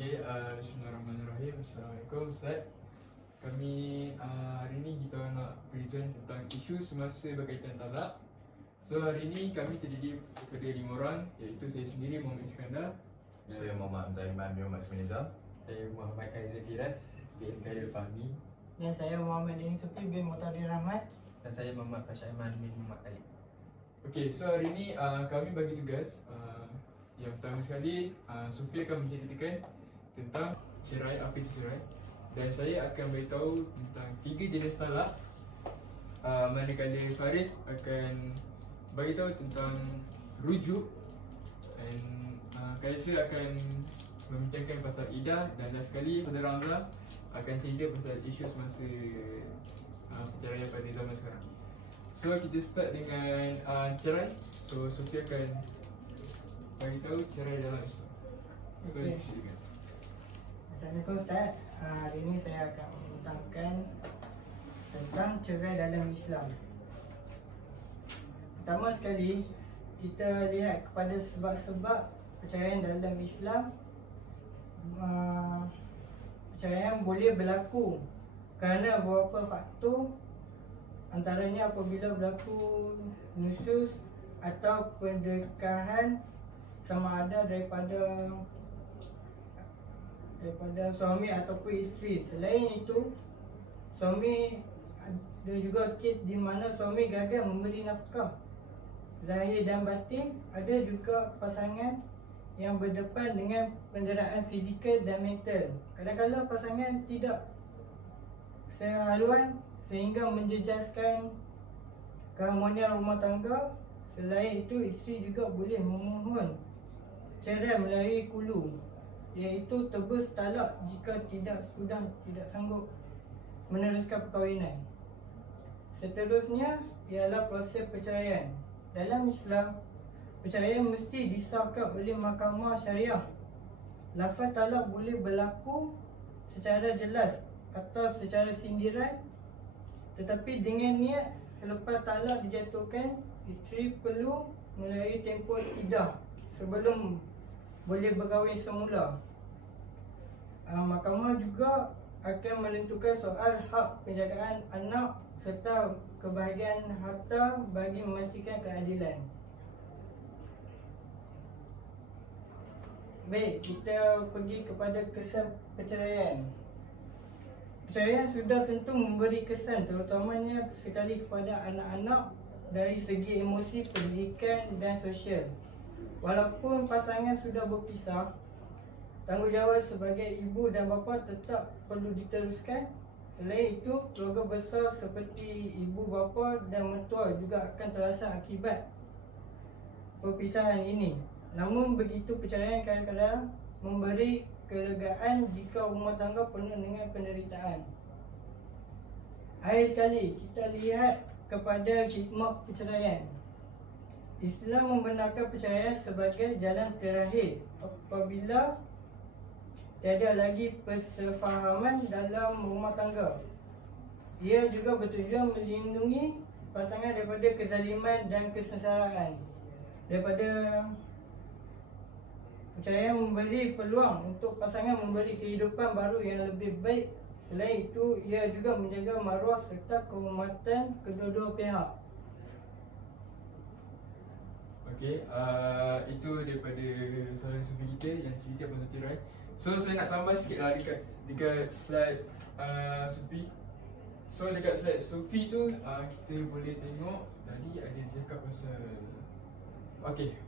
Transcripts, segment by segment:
Bismillahirrahmanirrahim. Assalamualaikum Ustaz. Kami hari ni kita nak present tentang isu semasa berkaitan talak. So hari ni kami terdiri daripada 5 orang, iaitu saya sendiri Muhammad Iskandar. Saya Muhammad Zaiman bin Muhammad Ismail. Saya Muhammad Aizil Firas bin Khairul Fahmi. Dan saya Muhammad Dini Sufi bin Mutadir Rahmat. Dan saya Muhammad Fashaiman bin Muhammad Ali. Okey, so hari ni kami bagi tugas yang pertama sekali, Sufi akan menceritakan tentang cerai, apa itu cerai, dan saya akan beritahu tentang 3 jenis talak, manakala Faris akan beritahu tentang rujuk, dan Kaisa akan membincangkan pasal iddah, dan last sekali Saudara Hamzah akan cerita pasal isu semasa perceraian pada zaman sekarang. So kita start dengan cerai. So Sufi akan beritahu cerai dalam Islam. So Okey. silakan. Assalamualaikum Ustaz. Hari ini saya akan membentangkan tentang cerai dalam Islam. Pertama sekali, kita lihat kepada sebab-sebab perceraian dalam Islam. Perceraian boleh berlaku kerana beberapa faktor, antaranya apabila berlaku nusyuz atau pernikahan sama ada daripada suami ataupun isteri. Selain itu, suami ada juga kes di mana suami gagal memberi nafkah zahir dan batin. Ada juga pasangan yang berdepan dengan penderaan fizikal dan mental. Kadang-kadang pasangan tidak sehaluan sehingga menjejaskan keharmonian rumah tangga. Selain itu, isteri juga boleh memohon cerai melalui kulu, iaitu tebus talak jika tidak sanggup meneruskan perkahwinan. Seterusnya ialah proses perceraian. Dalam Islam, perceraian mesti disahkan oleh mahkamah syariah. Lafaz talak boleh berlaku secara jelas atau secara sindiran, tetapi dengan niat selepas talak dijatuhkan, isteri perlu melalui tempoh iddah sebelum boleh berkahwin semula. Mahkamah juga akan menentukan soal hak penjagaan anak serta kebahagiaan harta bagi memastikan keadilan. Baik, kita pergi kepada kesan perceraian. Perceraian sudah tentu memberi kesan terutamanya sekali kepada anak-anak dari segi emosi, pendidikan dan sosial. Walaupun pasangan sudah berpisah, tanggungjawab sebagai ibu dan bapa tetap perlu diteruskan. Selain itu, keluarga besar seperti ibu bapa dan mentua juga akan terasa akibat perpisahan ini. Namun begitu, perceraian kadang-kadang memberi kelegaan jika rumah tangga penuh dengan penderitaan. Akhir sekali, kita lihat kepada hikmah perceraian. Islam membenarkan perceraian sebagai jalan terakhir apabila tiada lagi persefahaman dalam rumah tangga. Ia juga bertujuan melindungi pasangan daripada kezaliman dan kesengsaraan. Daripada perceraian memberi peluang untuk pasangan memberi kehidupan baru yang lebih baik. Selain itu, ia juga menjaga maruah serta kehormatan kedua-dua pihak. Okey, itu daripada saudara Sufi kita yang cerita pasal cerai. So saya nak tambah sikit dekat slide Sufi. So dekat slide Sufi tu kita boleh tengok tadi ada dia cakap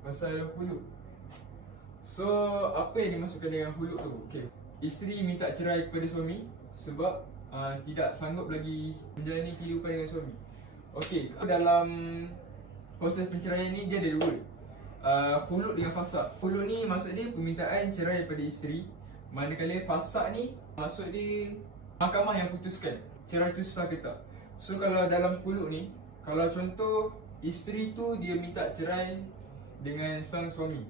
pasal huluk. So apa yang dimasukkan dengan huluk tu? Okey, isteri minta cerai kepada suami sebab tidak sanggup lagi menjalani kehidupan dengan suami. Okey, dalam proses penceraian ni dia ada dua, huluk dengan fasaq. Huluk ni maksud dia permintaan cerai daripada isteri, manakala fasaq ni maksud dia mahkamah yang putuskan cerai tu sah ke tak. So kalau dalam huluk ni, kalau contoh isteri tu dia minta cerai dengan sang suami,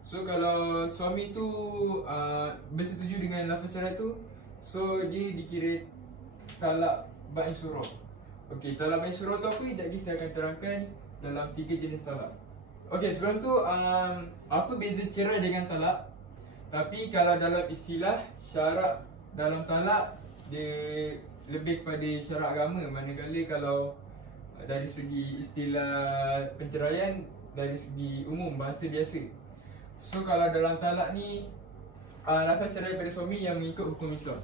so kalau suami tu bersetuju dengan lafaz cerai tu, so dia dikira talak bain surah. Okey, talak bain surah tu apa? Sekejap lagi saya akan terangkan dalam 3 jenis talak. Okey, sebelum tu apa beza cerai dengan talak? Tapi kalau dalam istilah syarat dalam talak, dia lebih kepada syarat agama. Manakala kalau dari segi istilah penceraian, dari segi umum, bahasa biasa. So kalau dalam talak ni, lafaz cerai pada suami yang mengikut hukum Islam.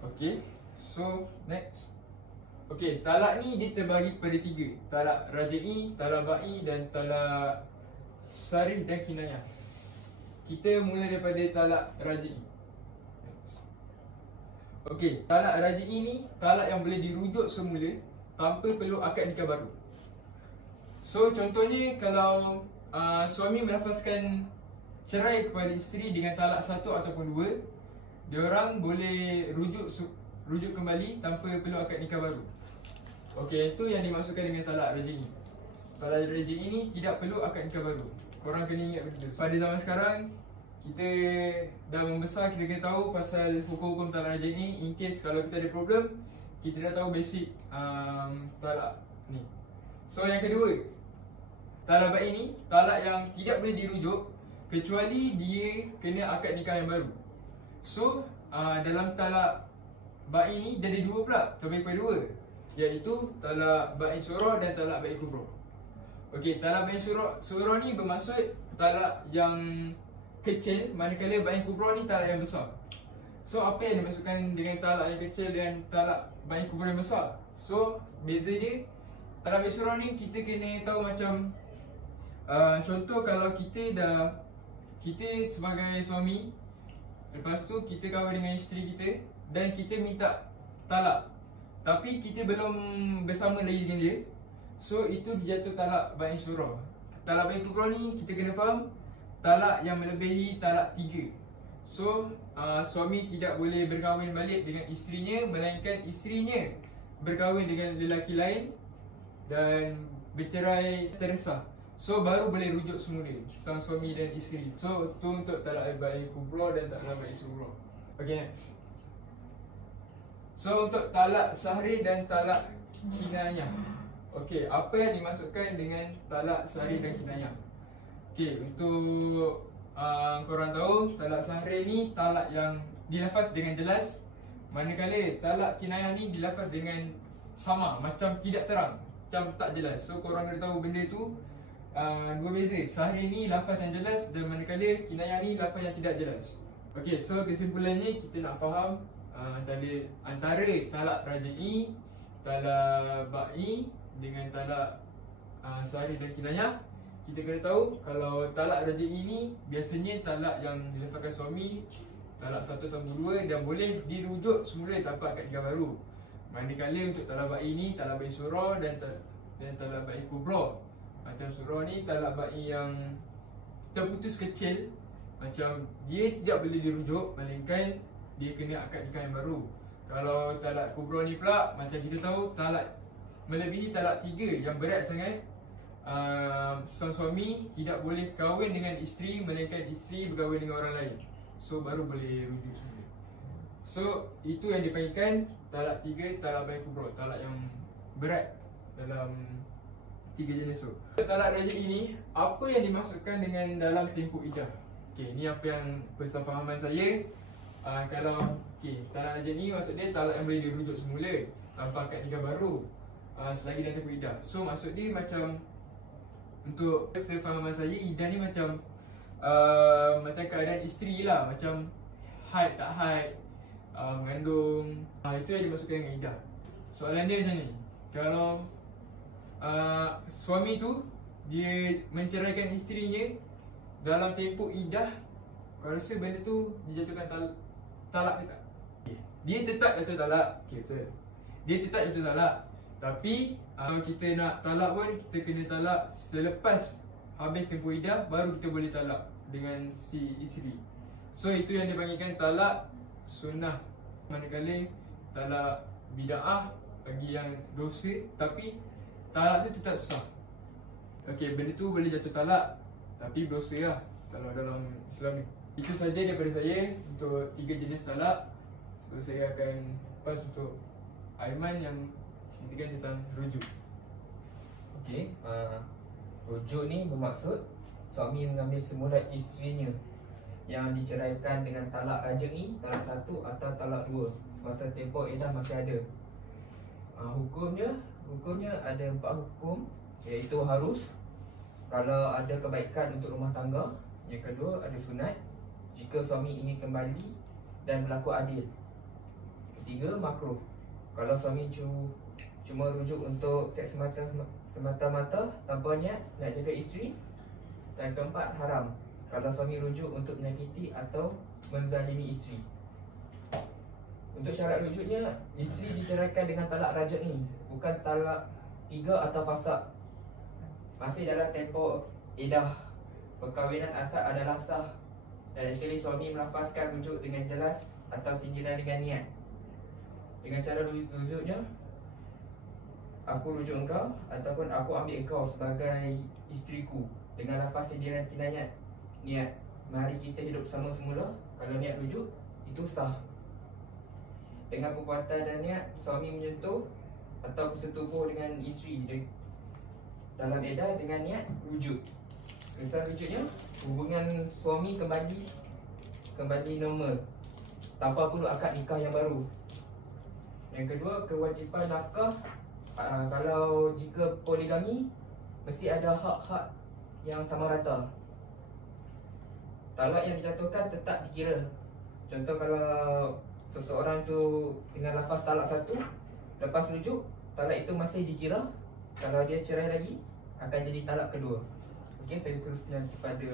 Okay, so next. Okay, talak ni dia terbagi kepada 3. Talak raj'i, talak ba'i dan talak sarih dan kinayah. Kita mula daripada talak raj'i. Okay, talak raj'i ni talak yang boleh dirujuk semula tanpa perlu akad nikah baru. So contohnya kalau suami melafazkan cerai kepada isteri dengan talak 1 ataupun 2, diorang boleh rujuk kembali tanpa perlu akad nikah baru. Okey, itu yang dimaksudkan dengan talak raj'i. Talak raj'i ini tidak perlu akad nikah baru. Korang kena ingat benda tu. Pada zaman sekarang, kita dah membesar, kita kena tahu pasal hukum-hukum talak raj'i ni. In case kalau kita ada problem, kita dah tahu basic talak ni. So yang kedua, talak ba'i ni talak yang tidak boleh dirujuk kecuali dia kena akad nikah yang baru. So dalam talak ba'i ni dia ada 2 pula, terbagi kepada 2, iaitu talak ba'i surah dan talak ba'i kubra. Okey, talak ba'i surah ni bermaksud talak yang kecil, manakala ba'i kubra ni talak yang besar. So apa yang dimaksudkan dengan talak yang kecil dan talak ba'i kubra yang besar? So beza dia, talak ba'i surah ni kita kena tahu macam contoh kalau kita sebagai suami, lepas tu kita kahwin dengan isteri kita dan kita minta talak, tapi kita belum bersama lagi dengan dia. So itu dijatuh talak ba'i surah. Talak ba'i kubra ni kita kena faham talak yang melebihi talak 3. So suami tidak boleh berkahwin balik dengan isterinya, melainkan isterinya berkahwin dengan lelaki lain dan bercerai secara sah. So baru boleh rujuk semula sang suami dan isteri. So tu untuk talak ba'i kubra dan talak ba'i surah. Okay, next. So untuk talak sahri dan talak kinayah. Okey, apa yang dimaksudkan dengan talak sahri dan kinayah? Okey, untuk korang tahu, talak sahri ni talak yang dilafaz dengan jelas, manakala talak kinayah ni dilafaz dengan sama, macam tidak terang, macam tak jelas. So korang kena tahu benda tu dua beza. Sahri ni lafaz yang jelas dan manakala kinayah ni lafaz yang tidak jelas. Okey, so kesimpulannya kita nak faham antara talak raj'i, talak ba'i dengan talak sahri dan kinayah. Kita kena tahu kalau talak raj'i ni biasanya talak yang dilafazkan suami, talak 1 atau 2 dan boleh dirujuk semula tanpa akad nikah baru. Manakala untuk talak ba'i ni talak ba'i surah dan talak ba'i kubra. Macam surah ni talak ba'i yang terputus kecil, macam dia tidak boleh dirujuk melainkan dia kena akad nikah yang baru. Kalau talak kubra ni pula, macam kita tahu talak melebihi talak 3 yang berat sangat, sang suami tidak boleh kahwin dengan isteri melainkan isteri berkahwin dengan orang lain. So baru boleh rujuk semula. So itu yang dipanggilkan talak 3, talak ba'i kubra, talak yang berat dalam 3 jenis tu. Talak raj'i ini, apa yang dimaksudkan dengan dalam tempoh iddah? Okay, ni apa yang persafahaman saya. Kalau talak raj'i ni maksud dia talak yang boleh dirujuk semula tanpa akad nikah baru selagi dalam tempoh iddah. So maksud dia macam, untuk persafahaman saya, iddah ni macam keadaan isteri lah, macam haid tak haid, mengandung. Itu yang dimaksudkan dengan iddah. Soalan dia macam ni, kalau suami tu dia menceraikan isterinya dalam tempoh iddah, kau rasa benda tu dijatuhkan talak ke tak? Dia tetap jatuh talak. Okay, betul. Dia tetap jatuh talak. Tapi kalau kita nak talak pun, kita kena talak selepas habis tempoh iddah, baru kita boleh talak dengan si isteri. So itu yang dipanggilkan talak sunnah. Manakala talak bida'ah bagi yang dosa, tapi talak tu tetap sah. Okay, benda tu boleh jatuh talak tapi berdosa lah kalau dalam Islam ni. Itu saja daripada saya untuk 3 jenis talak. So saya akan pass untuk Aiman yang ceritakan tentang rujuk. Rujuk ni bermaksud suami mengambil semula isterinya yang diceraikan dengan talak raj'i, talak 1 atau talak 2 semasa tempoh iddah masih ada. Hukumnya ada 4 hukum, iaitu harus kalau ada kebaikan untuk rumah tangga. Yang kedua ada sunat jika suami ingin kembali dan berlaku adil. Ketiga makruh kalau suami cuma rujuk untuk seks semata-mata tanpa niat nak jaga isteri. Dan keempat haram kalau suami rujuk untuk menyakiti atau menzalimi isteri. Untuk syarat rujuknya, isteri diceraikan dengan talak raj'i, bukan talak 3 atau fasakh. Masih dalam tempoh iddah. Perkahwinan asal adalah sah dan sekali suami melafazkan rujuk dengan jelas atau sindiran dengan niat. Dengan cara rujuknya, aku rujuk engkau ataupun aku ambil engkau sebagai isteriku, dengan lafaz sindiran kinayat niat, mari kita hidup bersama semula. Kalau niat rujuk itu sah. Dengan perbuatan dan niat suami menyentuh atau bersetubuh dengan isteri dalam iddah dengan niat rujuk. Kesan rujuknya, hubungan suami kembali normal tanpa perlu akad nikah yang baru. Yang kedua, kewajipan nafkah. Kalau jika poligami, mesti ada hak-hak yang sama rata. Talak yang dijatuhkan tetap dikira. Contoh kalau seseorang tu dengan lafaz talak 1, lepas rujuk, talak itu masih dikira. Kalau dia cerai lagi, akan jadi talak kedua. Okey, saya teruskan kepada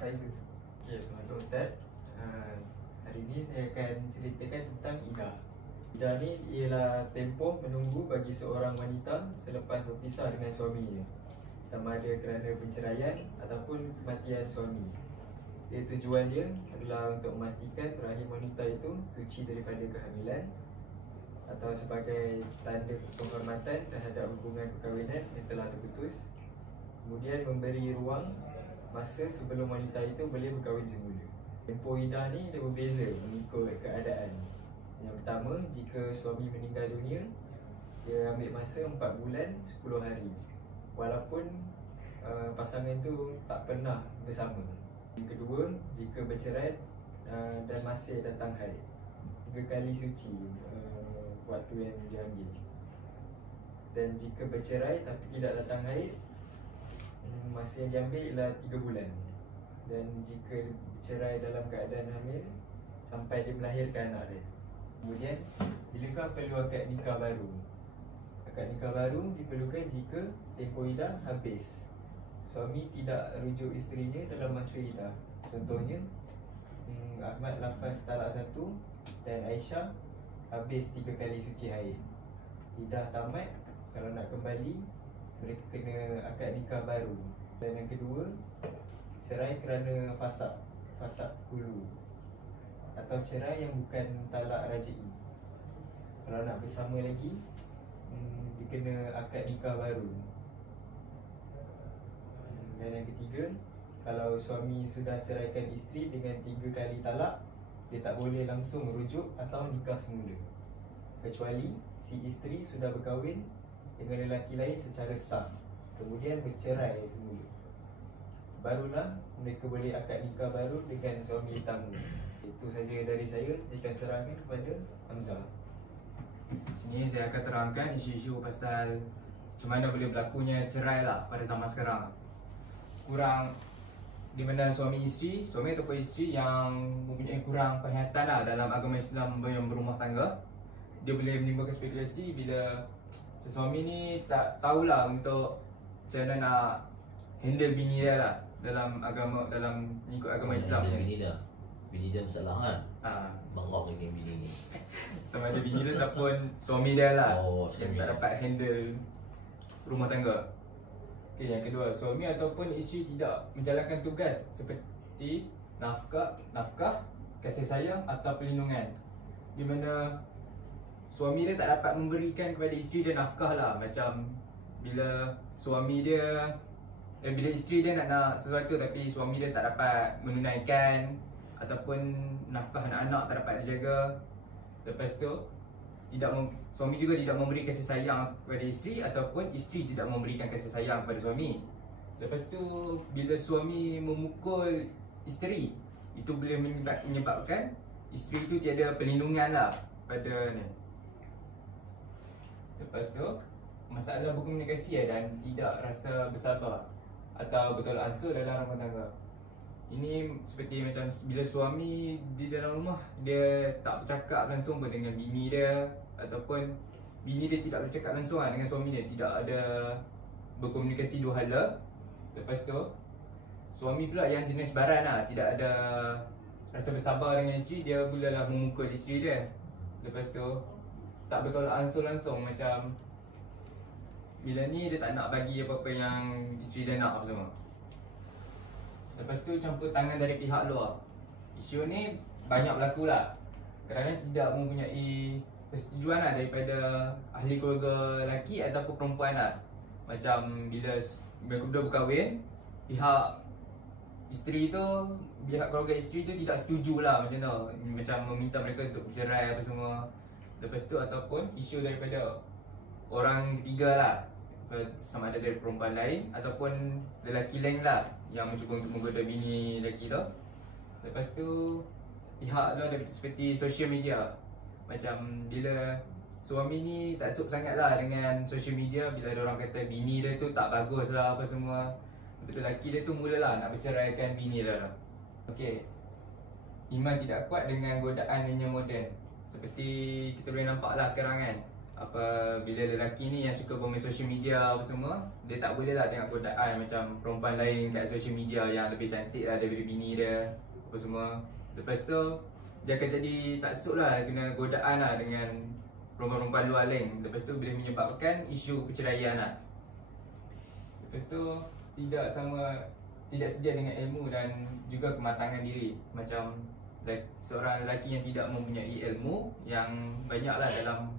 Kaiser. Okey, Assalamualaikum Ustaz. Hari ini saya akan ceritakan tentang iddah. Iddah ni ialah tempoh menunggu bagi seorang wanita selepas berpisah dengan suaminya, sama ada kerana penceraian ataupun kematian suami. Tujuan dia adalah untuk memastikan rahim wanita itu suci daripada kehamilan atau sebagai tanda penghormatan terhadap hubungan perkahwinan yang telah terputus. Kemudian memberi ruang masa sebelum wanita itu boleh berkahwin semula. Tempoh iddah ni dia berbeza mengikut keadaan. Yang pertama, jika suami meninggal dunia, dia ambil masa 4 bulan 10 hari walaupun pasangan itu tak pernah bersama. Yang kedua, jika bercerai dan masih datang haid, 3 kali suci waktu yang diambil. Dan jika bercerai tapi tidak datang haid, masa yang diambil ialah 3 bulan. Dan jika bercerai dalam keadaan hamil sampai dia melahirkan anak dia. Kemudian, bilakah perlu akad nikah baru? Akad nikah baru diperlukan jika tempoh iddah habis. Suami tidak rujuk isterinya dalam masa iddah. Contohnya, Ahmad lafaz talak 1 dan Aisyah habis 3 kali suci haid. Iddah tamat, kalau nak kembali mereka kena akad nikah baru. Dan yang kedua, cerai kerana fasakh hulu atau cerai yang bukan talak raj'i. Kalau nak bersama lagi, dia kena akad nikah baru. Dan yang ketiga, kalau suami sudah ceraikan isteri dengan 3 kali talak, dia tak boleh langsung rujuk atau nikah semula, kecuali si isteri sudah berkahwin dengan lelaki lain secara sah, kemudian bercerai semula. Barulah mereka boleh akad nikah baru dengan suami tamu. Itu saja dari saya. Saya akan serahkan kepada Hamzah. Sini saya akan terangkan isu-isu pasal macam mana boleh berlakunya cerai lah pada zaman sekarang. Kurang di mana suami ataupun isteri yang mempunyai kurang penghayatan lah dalam agama Islam yang berumah tangga, dia boleh menimbulkan spekulasi bila suami ni tak tahulah untuk macam mana nak handle bini dia lah dalam ikut agama Islam ni. Bini dia masalah kan? Bangok dengan bini ni. Sama ada bini dia ataupun suami dia lah yang suami tak dapat handle rumah tangga. Okay, yang kedua, suami ataupun isteri tidak menjalankan tugas seperti nafkah, kasih sayang atau perlindungan, di mana suami dia tak dapat memberikan kepada isteri dia nafkah lah. Macam bila bila isteri dia nak sesuatu tapi suami dia tak dapat menunaikan, ataupun nafkah anak-anak tak dapat dijaga. Lepas tu suami juga tidak memberi kasih sayang kepada isteri, ataupun isteri tidak memberikan kasih sayang kepada suami. Lepas tu bila suami memukul isteri itu boleh menyebabkan isteri tu tiada perlindungan lah pada ni. Lepas tu masalah berkomunikasi dan tidak rasa bersabar atau bertolak ansur dalam rumah tangga. Ini seperti macam bila suami di dalam rumah dia tak bercakap langsung pun dengan bini dia, ataupun bini dia tidak bercakap langsung dengan suami dia, tidak ada berkomunikasi dua hala. Lepas tu suami pula yang jenis baran lah, tidak ada rasa bersabar dengan isteri, dia mulalah memukul isteri dia. Lepas tu tak bertolak ansur langsung, macam bila ni dia tak nak bagi apa-apa yang isteri dia nak apa semua. Lepas tu campur tangan dari pihak luar. Isu ni banyak berlaku lah. Kadang-kadang tidak mempunyai persetujuan lah daripada ahli keluarga lelaki ataupun perempuan lah. Macam bila mereka berdua berkahwin, pihak isteri tu, pihak keluarga isteri tu tidak setuju lah macam tu. Macam meminta mereka untuk bercerai apa semua. Lepas tu ataupun isu daripada orang ketiga lah, sama ada dari perempuan lain ataupun lelaki lain lah yang mencuba untuk menggoda bini lelaki tu. Lepas tu pihak tu ada seperti social media. Macam bila suami ni tak suka sangat lah dengan social media, bila ada orang kata bini dia tu tak bagus lah apa semua, lepas tu lelaki dia tu mulalah nak berceraikan bini dia lah. Okay, iman tidak kuat dengan godaan yang moden. Seperti kita boleh nampak lah sekarang kan, bila lelaki ni yang suka bermain social media apa semua, dia tak boleh lah tengok godaan macam perempuan lain kat social media yang lebih cantik lah daripada bini dia apa semua. Lepas tu dia akan jadi tak suk lah kena godaan lah dengan perempuan-perempuan luar lain. Lepas tu boleh menyebabkan isu perceraian lah. Lepas tu tidak sedia dengan ilmu dan juga kematangan diri. Macam seorang lelaki yang tidak mempunyai ilmu yang banyak lah dalam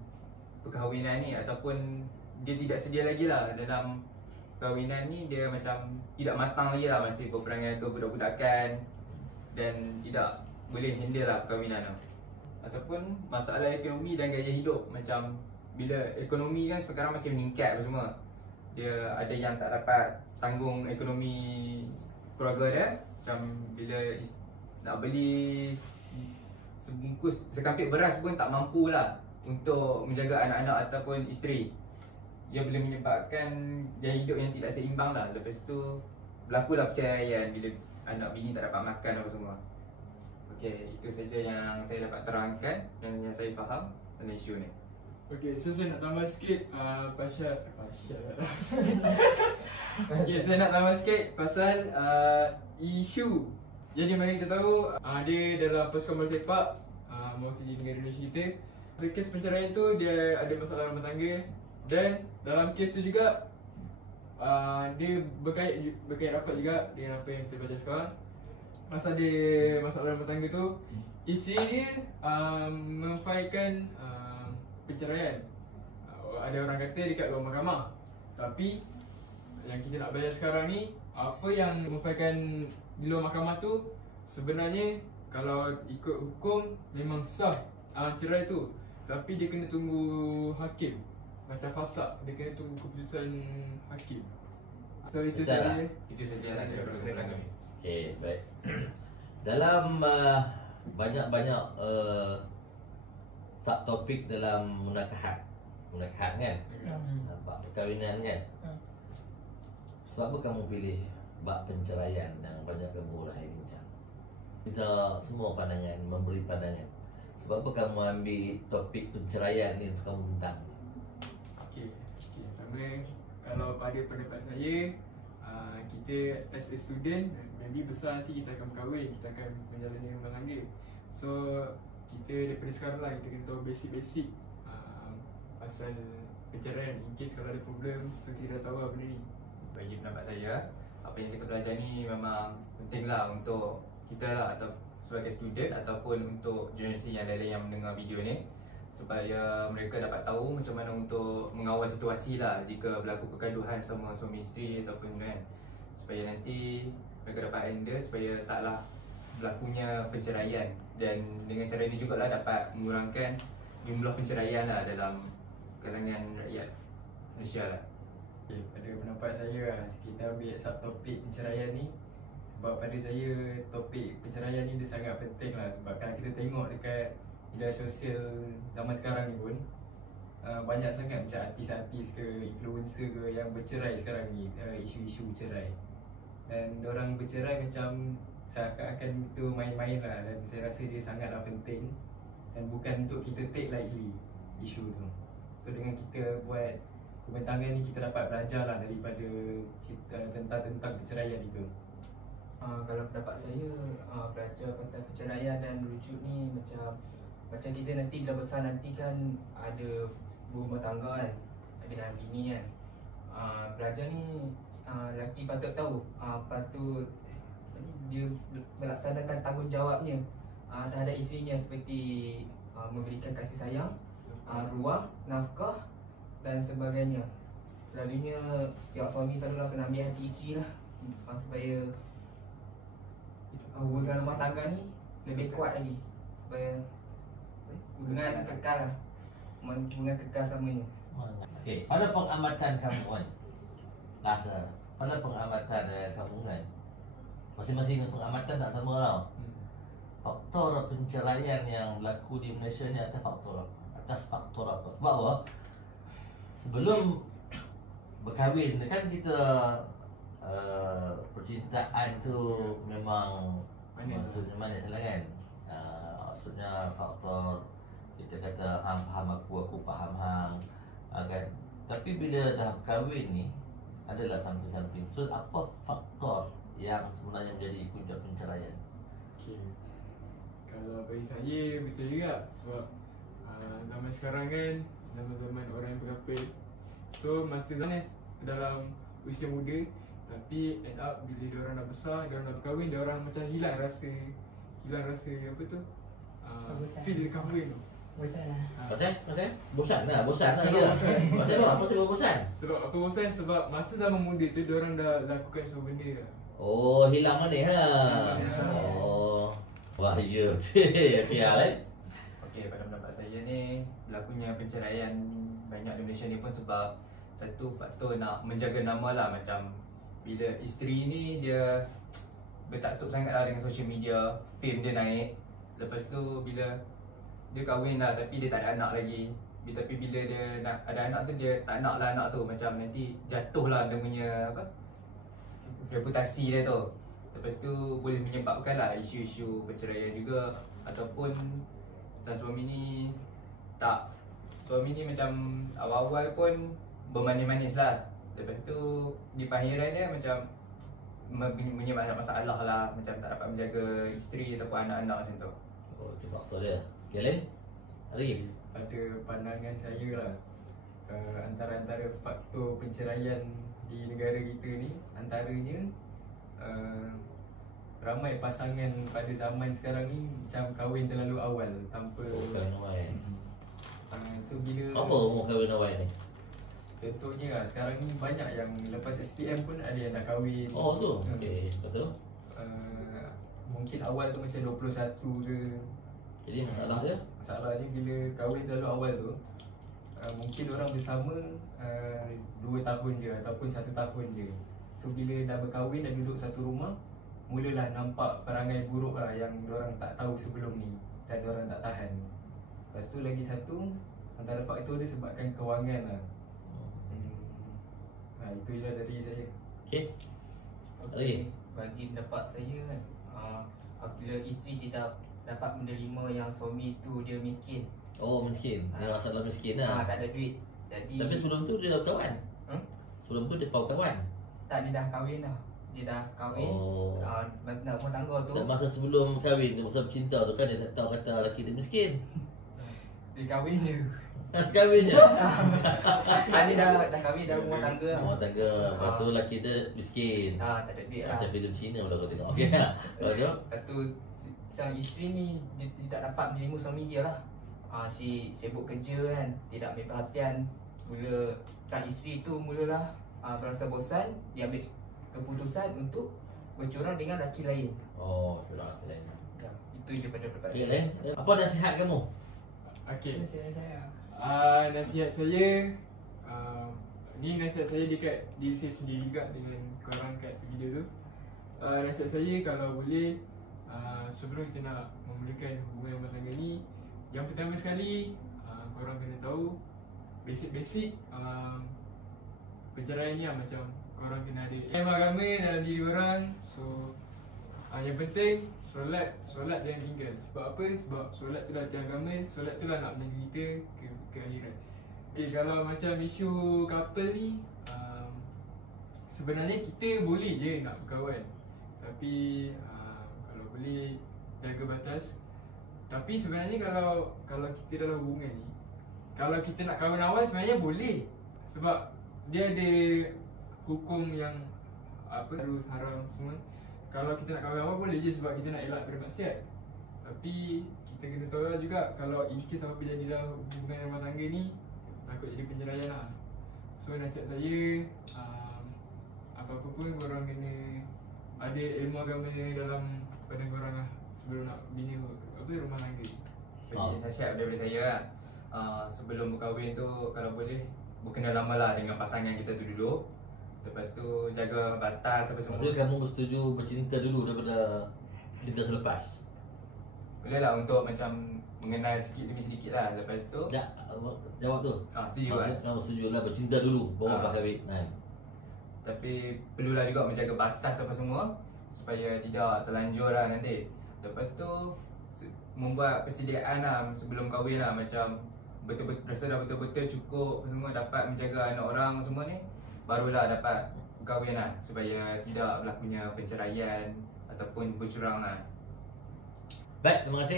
perkahwinan ni, ataupun dia tidak sedia lagi lah dalam perkahwinan ni, dia macam tidak matang lagi lah, masih berperangai kebudak-budakan dan tidak boleh handle lah perkahwinan tu. Ataupun masalah ekonomi dan gaya hidup. Macam bila ekonomi kan sekarang makin meningkat apa semua, dia ada yang tak dapat tanggung ekonomi keluarga dia. Macam bila nak beli sekampit beras pun tak mampu lah untuk menjaga anak-anak ataupun isteri. Ia boleh menyebabkan gaya hidup yang tidak seimbang lah. Lepas tu berlakulah perceraian bila anak bini tak dapat makan apa semua. Okay, itu saja yang saya dapat terangkan dan yang saya faham tentang isu ni. Okay, so saya nak tambah sikit pasal okay, saya nak tambah sikit pasal isu. Jadi mari kita tahu dia dalam pasukan bola sepak mewakili negara Indonesia kita. Kes perceraian tu dia ada masalah rumah tangga, dan dalam kes tu juga dia berkait rapat juga dengan apa yang kita baca sekarang. Masa dia masalah rumah tangga tu, isteri dia memfailkan perceraian. Ada orang kata dekat luar mahkamah. Tapi yang kita nak belajar sekarang ni, apa yang memfailkan di luar mahkamah tu sebenarnya kalau ikut hukum memang sah cerai tu, tapi dia kena tunggu hakim. Macam fasak, dia kena tunggu keputusan hakim. So itu saja. Itu saja lah yang perlu kita ketahui. Okay, baik. Dalam banyak-banyak subtopik dalam munakahat kan, bab perkahwinan kan. Sebab apa kamu pilih bab penceraian yang banyak kamu lahir bincang? Kita semua pandangan, memberi pandangan. Sebab apa kamu ambil topik penceraian ni untuk kamu bintang? Okay. Pertama, kalau pada pendapat saya, kita as a student, maybe besar nanti kita akan berkahwin, kita akan menjalani rumah tangga. So kita daripada sekarang lah kita kena tahu basic-basic pasal perceraian. In case kalau ada problem, so kita dah tahu lah benda ni. Bagi pendapat saya, apa yang kita belajar ni memang penting lah untuk kita lah, atau sebagai student ataupun untuk generasi yang lain yang mendengar video ni, supaya mereka dapat tahu macam mana untuk mengawal situasi lah jika berlaku pergaduhan sama suami isteri ataupun kan, supaya nanti mereka dapat handle supaya taklah berlakunya perceraian. Dan dengan cara ini jugalah dapat mengurangkan jumlah perceraian lah dalam kalangan rakyat Malaysia lah. Okay, pada pendapat saya lah, kita ambil subtopik perceraian ni Sebab pada saya topik perceraian ni dia sangat penting lah. Sebab kalau kita tengok dekat media sosial zaman sekarang ni pun banyak sangat macam artis-artis ke, influencer ke yang bercerai sekarang ni, isu-isu cerai. Dan diorang bercerai macam seakan-akan itu main-main lah. Dan saya rasa dia sangatlah penting dan bukan untuk kita take lightly isu tu. So dengan kita buat pembentangan ni, kita dapat belajar lah daripada tentang perceraian itu. Kalau pendapat saya, belajar pasal perceraian dan rujuk ni macam kita nanti bila besar nanti kan ada berumah tangga kan, ada dengan bini kan. Belajar ni lelaki patut tahu, patut dia melaksanakan tanggungjawabnya terhadap isterinya, seperti memberikan kasih sayang, ruang, nafkah dan sebagainya. Selalunya pihak suami selalulah kena ambil hati isteri lah, supaya hubungan rumah tangga ni lebih kuat lagi, supaya hubungan kekal lah, hubungan kekal selamanya. Okey, pada pengamatan kamu kan, rasa pada pengamatan kamu kan, masing-masing pengamatan tak sama tau. Faktor perceraian yang berlaku di Malaysia ni atas faktor apa? Sebab apa? Sebelum berkahwin kan kita percintaan tu memang maksudnya manis lah kan. Maksudnya faktor kita kata hang faham aku faham hang, kan. Tapi bila dah berkahwin ni adalah something. So apa faktor yang sebenarnya menjadi punca perceraian? Okay. Kalau bagi saya betul juga. Sebab zaman sekarang kan, zaman-zaman orang yang berkahwin, so masa dalam usia muda, tapi end up bila diorang dah besar, diorang dah berkahwin, diorang macam hilang rasa apa tu, feel kahwin tu. Bosan lah. Pasal? Bosan lah Sebab dia. bosan. Pasal apa? Apa sebab bosan? Sebab apa bosan? Sebab masa zaman muda tu diorang dah lakukan semua benda dah. Oh, hilang manis lah. Oh, bahaya. Okey, kan? Okey, pada pendapat saya ni, berlakunya perceraian banyak di Malaysia ni pun sebab satu faktor nak menjaga nama lah. Macam bila isteri ni dia bertaksub sangat lah dengan social media, fame dia naik. Lepas tu bila dia kahwin lah tapi dia tak ada anak lagi, tapi bila dia nak ada anak tu, dia tak nak lah anak tu. Macam nanti jatuh lah dia punya apa, reputasi dia tu. Lepas tu boleh menyebabkan lah isu-isu perceraian juga. Ataupun sang suami ni macam awal-awal pun bermanis-manis lah. Lepas tu di pengakhiran dia macam menyebabkan masalah lah. Macam tak dapat menjaga isteri ataupun anak-anak macam tu. Oh, itu faktor dia. Okay, Len? Ada lagi? Pada pandangan saya lah, antara faktor perceraian di negara kita ni, antaranya ramai pasangan pada zaman sekarang ni macam kahwin terlalu awal tanpa Kahwin awal. so bila Apa umur kahwin awal ni? contohnya lah, sekarang ni banyak yang lepas SPM pun ada yang dah kahwin. Oh tu? Okay, betul. Mungkin awal tu macam 21 ke. Jadi masalah dia? Masalahnya bila kahwin terlalu awal tu, mungkin orang bersama 2 tahun je ataupun 1 tahun je. So bila dah berkahwin dan duduk satu rumah, mulalah nampak perangai buruk lah yang diorang tak tahu sebelum ni dan diorang tak tahan. Lepas tu lagi satu, antara faktor dia sebabkan kewangan lah. Itu je lah dari saya. Okay. Okey, bagi pendapat saya kan, apabila isteri tidak dapat menerima yang suami tu dia miskin, Oh, miskin. Dia masalah miskin lah. tak ada duit. Jadi Tapi sebelum tu dia dah kawan. Sebelum tu dia kawan. tak, dia dah kahwin dah. Dia dah kahwin. Oh. Nak rumah tangga tu. Dan masa sebelum kahwin tu, masa bercinta tu kan dia tak tahu kata lelaki dia miskin. Dia kahwin je. Kahwin je. Dia dah kahwin, dah rumah tangga. Rumah tangga. Lepas tu lelaki dia miskin. Tak ada duit lah. Macam filem Cina pula kau tengok. Okey. Lepas tu Lepas tu sang isteri ni dia tidak dapat menerima suami dia lah. Si sibuk kerja kan, tidak ambil perhatian. Mula sang isteri tu mulalah berasa bosan, dia ambil keputusan untuk bercurang dengan lelaki lain. oh, sudah lain. Ya, itu je pada pendapat Okey, lain. Apa nasihat kamu? Okay. Saya Nasihat saya, ni nasihat saya dekat diri saya sendiri juga dengan korang kat video tu. nasihat saya kalau boleh sebelum kita nak memulakan hubungan rumah tangga ni, yang pertama sekali korang kena tahu basic-basic perceraian ni lah. Macam korang kena ada ilmu agama dalam diri korang. So yang penting solat jangan tinggal. Sebab apa? Sebab solat tu lah tiang agama, solat tu lah nak menjaga kita ke akhirat. Okay, kalau macam isu couple ni, sebenarnya kita boleh je nak berkawan, tapi kalau boleh jaga batas. Tapi sebenarnya kalau kita dalam hubungan ni, kalau kita nak kahwin awal sebenarnya boleh. Sebab dia ada hukum yang harus haram semua. Kalau kita nak kahwin awal boleh je sebab kita nak elak daripada maksiat. Tapi kita kena tahu juga kalau in case apa jadi dalam hubungan rumah tangga ni, takut jadi perceraian lah. So nasihat saya, apa-apa pun korang kena ada ilmu agama dalam badan korang lah sebelum nak bina rumah tangga. Bagi nasihat daripada saya lah, sebelum berkahwin tu kalau boleh berkenal lama lah dengan pasangan kita tu dulu. Lepas tu jaga batas apa semua. Maksudnya kamu setuju bercinta dulu daripada cinta selepas? Boleh lah untuk macam mengenal sikit demi sedikit lah. Lepas tu Jawab tu. setuju lah. Maksudnya kamu setuju lah bercinta dulu baru berkahwin. Tapi perlulah juga menjaga batas apa semua supaya tidak terlanjur lah nanti. Lepas tu membuat persediaan lah sebelum kahwin lah. Macam betul-betul rasa dah betul-betul cukup semua, dapat menjaga anak orang semua ni, barulah dapat berkahwin lah, supaya tidak berlakunya perceraian ataupun bercurang lah. Baik, terima kasih.